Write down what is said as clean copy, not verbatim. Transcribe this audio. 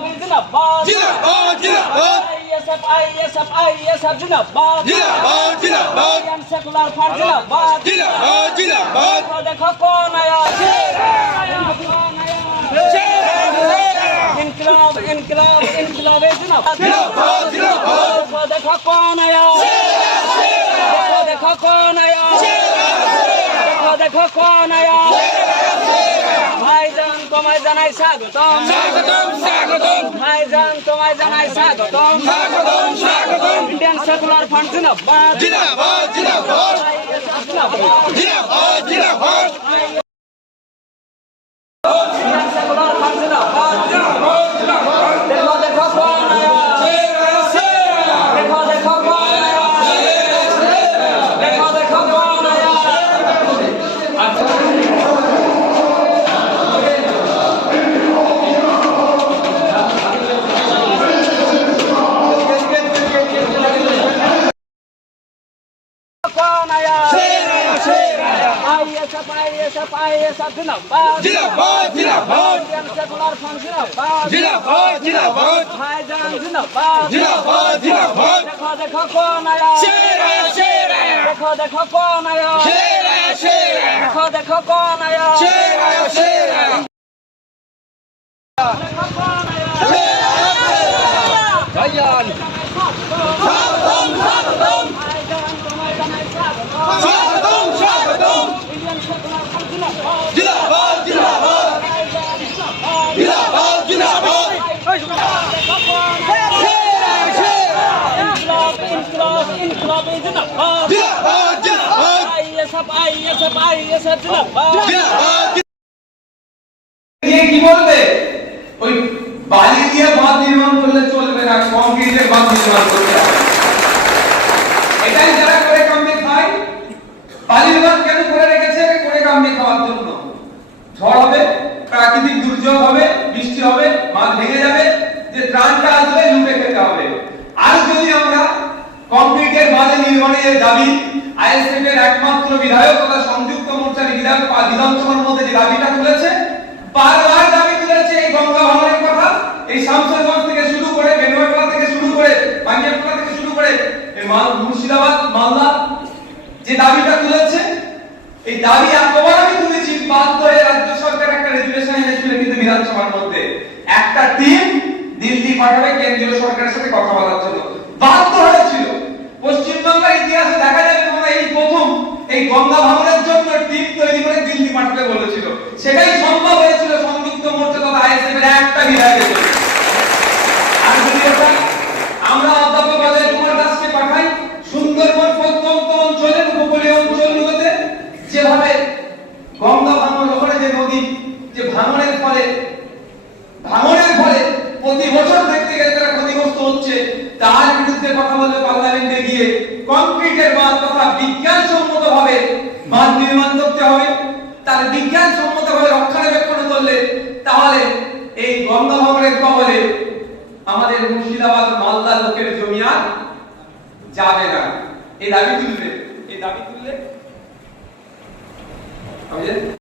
ইনকিলাবি জিন্দাবাদ জিন্দাবাদ জিন্দাবাদ আইএসএফ জিন্দাবাদ জিন্দাবাদ সেকুলার ফ্রন্ট জিন্দাবাদ জিন্দাবাদ देखो कौन आया इनकलाब इनकलाब इनकलाब जिंदाबाद देखो कौन आया देखो कौन आया देखो कौन आया भाईजान তোমায় জানাই স্বাগতম স্বাগতম স্বাগতম ভাইজান তোমায় জানাই স্বাগতম স্বাগতম স্বাগতম ইন্ডিয়ান সেকুলার ফ্রন্ট জিন্দাবাদ জিন্দাবাদ জিন্দাবাদ জিন্দাবাদ জিন্দাবাদ ISF जिंदाबाद जिंदाबाद जिंदाबाद इंडियन सेकुलर फ्रंट जिंदाबाद जिंदाबाद जिंदाबाद भाईजान जिंदाबाद जिंदाबाद जिंदाबाद देखो देखो कौन आया शेर आया देखो कौन आया शेर आया देखो कौन आया शेर आया देखो कौन आया भाईजान স্বাগতম স্বাগতম ভাইজান তোমায় জানাই স্বাগতম স্বাগতম স্বাগতম ইন্ডিয়ান সেকুলার ফ্রন্ট জিন্দাবাদ জিন্দাবাদ জিন্দাবাদ জিন্দাবাদ জিন্দাবাদ देखो कौन आया इनकलाब जिंदाबाद जिंदाबाद जिंदाबाद ISF जिंदाबाद जिंदाबाद ये কি বলবে ওই বালি দিয়ে বাঁধ নির্মাণ করলে চলবে না কংক্রিটের বাঁধ নির্মাণ করতে হবে এটাই যারা করে কামে খায় বালির বাঁধ কেন করে রেখেছে করে কামে খাওয়ার জন্য ঝড় হবে প্রাকৃতিক দুর্যোগ হবে বৃষ্টি হবে বাঁধ ভেঙে যাবে যে ত্রাণটা আসবে লুটে খেতে হবে আর যদি আমরা কংক্রিটের বাঁধ নির্মাণের দাবি আইএসএফ এর একমাত্র বিধায়ক তথা সংযুক্ত মোর্চার বিধানসভার মধ্যে যে দাবিটা তুলেছে বারবার দাবি তুলেছে এই গঙ্গা ভাঙনের কথা এই শামসেরগঞ্জ থেকে শুরু করে বেনুয়াটোলা থেকে শুরু করে বাঙ্গিয়াটোলা থেকে শুরু করে এই মুর্শিদাবাদ মালদা যে দাবিটা তুলেছে এই দাবি এতবার আমি তুলেছি বাদ করে রাজ্য সরকার একটা রেজুলেশন এনেছিল কিন্তু বিধানসভার মধ্যে একটা টিম দিল্লি পাঠাবে কেন্দ্রীয় সরকারের সাথে কথা বলার জন্য বাধ্য হয়েছিল পশ্চিমবঙ্গের ইতিহাসে দেখা যায় তোমরা এই প্রথম এই গঙ্গা ভাঙনের জন্য টিম তৈরি করে দিল্লি পাঠাতে বলেছিল সেটাই সম্ভব হয়েছিল সংযুক্ত মোর্চা তথা আইএসএফ এর একটা বিধায়কের জন্য আর যদি আমরা অধ্যাপক অজয় কুমার দাসকে পাঠাই সুন্দরবন প্রত্যন্ত অঞ্চলের উপকূলীয় অঞ্চলগুলোতে যেভাবে গঙ্গা ভাঙন ওখানে যে নদী যে ভাঙনের ফলে প্রতি বছর দেখতে গেলে তারা ক্ষতিগ্রস্ত হচ্ছে তার বিরুদ্ধে কথা বলে পার্লামেন্টে গিয়ে কংক্রিটের বাঁধ তথা বিজ্ঞানসম্মতভাবে বাঁধ নির্মাণ করতে হবে তার বিজ্ঞানসম্মতভাবে রক্ষণাবেক্ষণ করলে তাহলে এই গঙ্গা ভাঙনের কবলে আমাদের মুর্শিদাবাদ মালদা লোকের জমি আর যাবে না এই দাবি তুললে